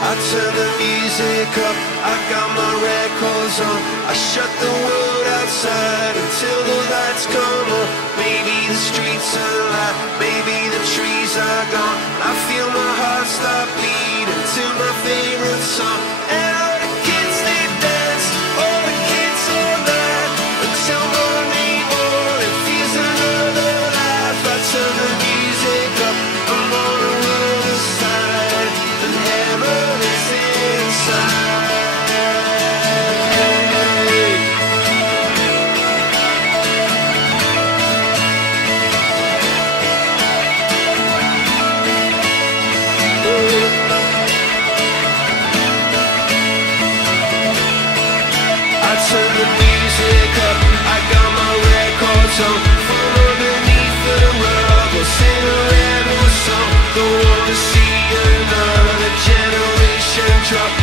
I turn the music up, I got my records on. I shut the world outside until the lights come on. Maybe the streets are alive, maybe the trees are gone. I feel my heart start beating to my favorite song. And all the kids they dance, all the kids all night until morning feels another life. I turn the music up, I'm on the other side, and heaven is inside. Turn the music up, I got my records on. From underneath the rug, we'll sing a rebel song. Don't wanna see another generation drop.